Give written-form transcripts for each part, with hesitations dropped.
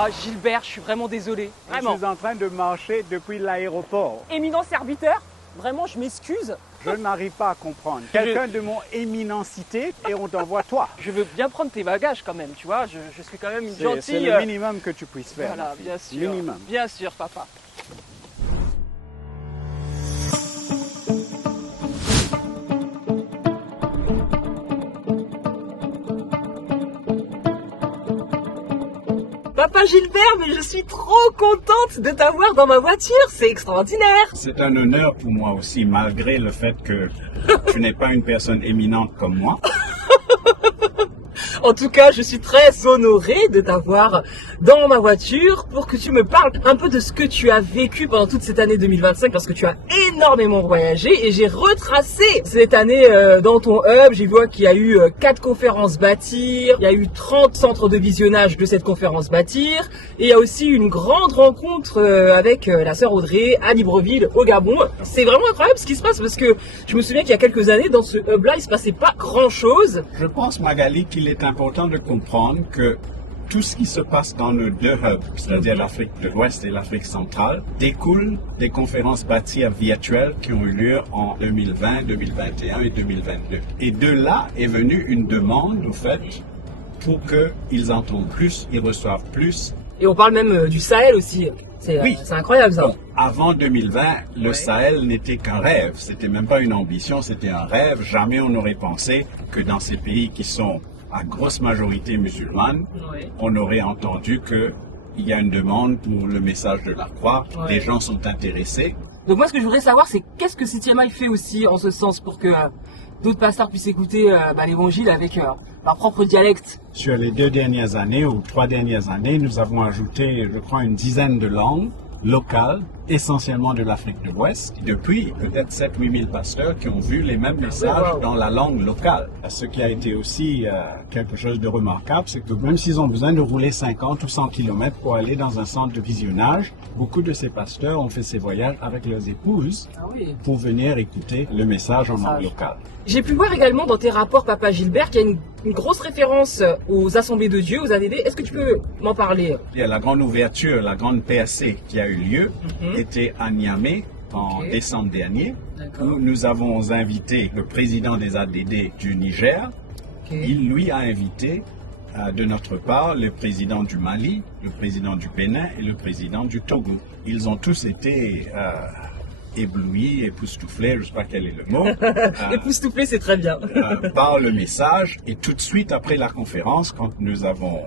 Ah Gilbert, je suis vraiment désolé. Vraiment. Je suis en train de marcher depuis l'aéroport. Éminent serviteur, vraiment je m'excuse. Je n'arrive pas à comprendre. Quelqu'un de mon éminancité et on t'envoie toi. Je veux bien prendre tes bagages quand même, tu vois. Je suis quand même une gentille... C'est le minimum que tu puisses faire. Voilà, bien sûr. Minimum. Bien sûr, papa. Papa Gilbert, mais je suis trop contente de t'avoir dans ma voiture, c'est extraordinaire. C'est un honneur pour moi aussi, malgré le fait que tu n'es pas une personne éminente comme moi. En tout cas, je suis très honorée de t'avoir dans ma voiture pour que tu me parles un peu de ce que tu as vécu pendant toute cette année 2025 parce que tu as énormément voyagé et j'ai retracé cette année dans ton hub. J'ai vu qu'il y a eu 4 conférences Bâtir, il y a eu 30 centres de visionnage de cette conférence Bâtir et il y a aussi une grande rencontre avec la sœur Audrey à Libreville au Gabon. C'est vraiment incroyable ce qui se passe parce que je me souviens qu'il y a quelques années dans ce hub là, il se passait pas grand chose. Je pense, Magali, qu'il est important de comprendre que tout ce qui se passe dans nos deux hubs, c'est-à-dire l'Afrique de l'Ouest et l'Afrique centrale, découle des conférences Bâtir virtuelles qui ont eu lieu en 2020, 2021 et 2022. Et de là est venue une demande, au fait, pour qu'ils entendent plus, ils reçoivent plus. Et on parle même du Sahel aussi. C'est incroyable ça. Bon, avant 2020, le Sahel n'était qu'un rêve. C'était même pas une ambition, c'était un rêve. Jamais on n'aurait pensé que dans ces pays qui sont à grosse majorité musulmane, on aurait entendu qu'il y a une demande pour le message de la croix. Les gens sont intéressés. Donc moi, ce que je voudrais savoir, c'est qu'est-ce que CTMI fait aussi en ce sens pour que d'autres pasteurs puissent écouter l'évangile avec leur propre dialecte. Sur les 2 dernières années ou 3 dernières années, nous avons ajouté, je crois, une dizaine de langues locales, essentiellement de l'Afrique de l'Ouest. Depuis, peut-être 7-8 000 pasteurs qui ont vu les mêmes messages dans la langue locale. Ce qui a été aussi quelque chose de remarquable, c'est que même s'ils ont besoin de rouler 50 ou 100 km pour aller dans un centre de visionnage, beaucoup de ces pasteurs ont fait ces voyages avec leurs épouses pour venir écouter le message en langue locale. J'ai pu voir également dans tes rapports, Papa Gilbert, qu'il y a une grosse référence aux Assemblées de Dieu, aux ADD. Est-ce que tu peux m'en parler? La grande ouverture, la grande PAC qui a eu lieu était à Niamey en décembre dernier, où nous avons invité le président des ADD du Niger. Il lui a invité de notre part le président du Mali, le président du Bénin et le président du Togo. Ils ont tous été éblouis, époustouflés, je ne sais pas quel est le mot. Époustouflés, c'est très bien. Par le message. Et tout de suite après la conférence, quand nous avons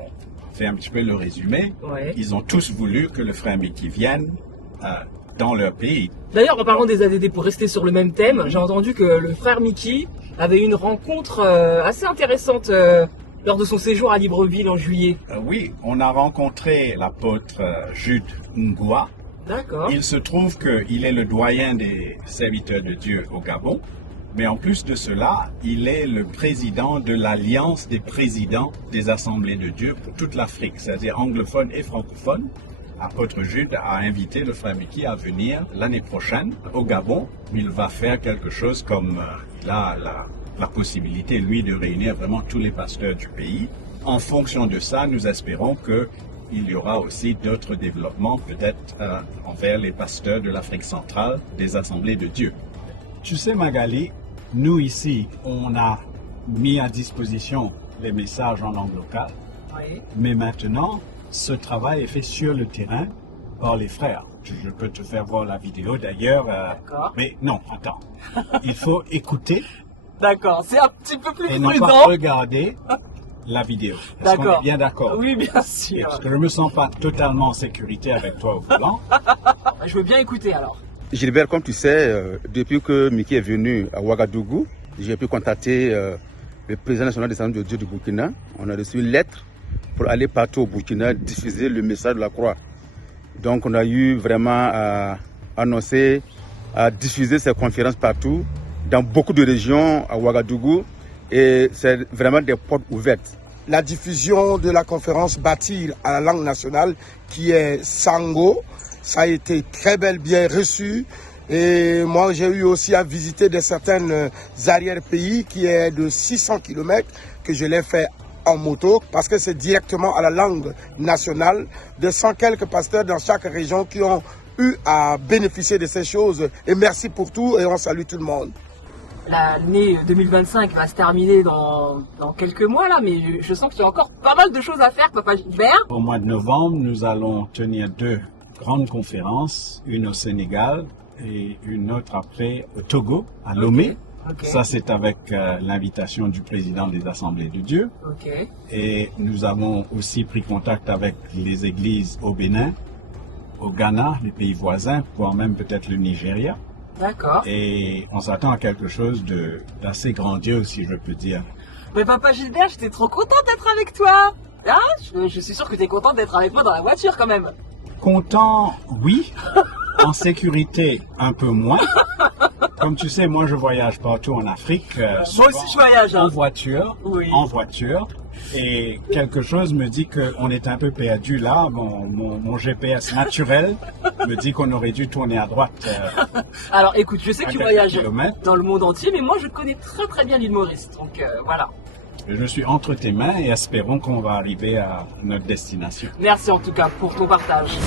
fait un petit peu le résumé, ils ont tous voulu que le frère Mickey vienne dans leur pays. D'ailleurs, en parlant des ADD, pour rester sur le même thème, j'ai entendu que le frère Mickey avait eu une rencontre assez intéressante lors de son séjour à Libreville en juillet. Oui, on a rencontré l'apôtre Jude Ngoua. D'accord. Il se trouve qu'il est le doyen des serviteurs de Dieu au Gabon, mais en plus de cela, il est le président de l'Alliance des présidents des Assemblées de Dieu pour toute l'Afrique, c'est-à-dire anglophone et francophone. Apôtre Jude a invité le frère Mickey à venir l'année prochaine au Gabon. Il va faire quelque chose comme il a la possibilité, lui, de réunir vraiment tous les pasteurs du pays. En fonction de ça, nous espérons qu'il y aura aussi d'autres développements, peut-être envers les pasteurs de l'Afrique centrale, des Assemblées de Dieu. Tu sais, Magali, nous ici, on a mis à disposition les messages en langue locale. Mais maintenant, ce travail est fait sur le terrain par les frères. Je peux te faire voir la vidéo d'ailleurs. Mais non, attends. Il faut écouter. D'accord, c'est un petit peu plus et prudent. Et non pas regarder la vidéo. Est-ce qu'on est bien d'accord? Oui, bien sûr. Parce que je ne me sens pas totalement en sécurité avec toi au volant. Je veux bien écouter alors. Gilbert, comme tu sais, depuis que Mickey est venu à Ouagadougou, j'ai pu contacter le président national des Assemblées de Dieu du Burkina. On a reçu une lettre pour aller partout au Burkina diffuser le message de la croix. Donc on a eu vraiment à annoncer, à diffuser ces conférences partout, dans beaucoup de régions à Ouagadougou, et c'est vraiment des portes ouvertes. La diffusion de la conférence Bâtir à la langue nationale, qui est Sango, ça a été très bien reçu. Et moi, j'ai eu aussi à visiter certaines arrière-pays qui est de 600 km que je l'ai fait en moto parce que c'est directement à la langue nationale de 100 quelques pasteurs dans chaque région qui ont eu à bénéficier de ces choses. Et merci pour tout et on salue tout le monde. L'année 2025 va se terminer dans quelques mois là, mais je sens que tu as encore pas mal de choses à faire, Papa Gilbert. Au mois de novembre, nous allons tenir 2 grandes conférences, une au Sénégal et une autre après au Togo, à Lomé. Ok. Ça, c'est avec l'invitation du président des Assemblées de Dieu. Ok. Et nous avons aussi pris contact avec les églises au Bénin, au Ghana, les pays voisins, voire même peut-être le Nigeria. D'accord. Et on s'attend à quelque chose d'assez grandiose, si je peux dire. Mais Papa Gilbert, j'étais trop contente d'être avec toi. Hein, je suis sûr que tu es contente d'être avec moi dans la voiture quand même. Content, oui. En sécurité, un peu moins. Comme tu sais, moi je voyage partout en Afrique. Moi aussi je voyage. En Hein. voiture. Oui. En voiture. Et quelque chose me dit qu'on est un peu perdu là. Mon GPS naturel me dit qu'on aurait dû tourner à droite. Alors écoute, je sais que tu quelques voyages kilomètres. dans le monde entier, mais moi je connais très bien l'île Maurice. Donc voilà. Je suis entre tes mains et espérons qu'on va arriver à notre destination. Merci en tout cas pour ton partage.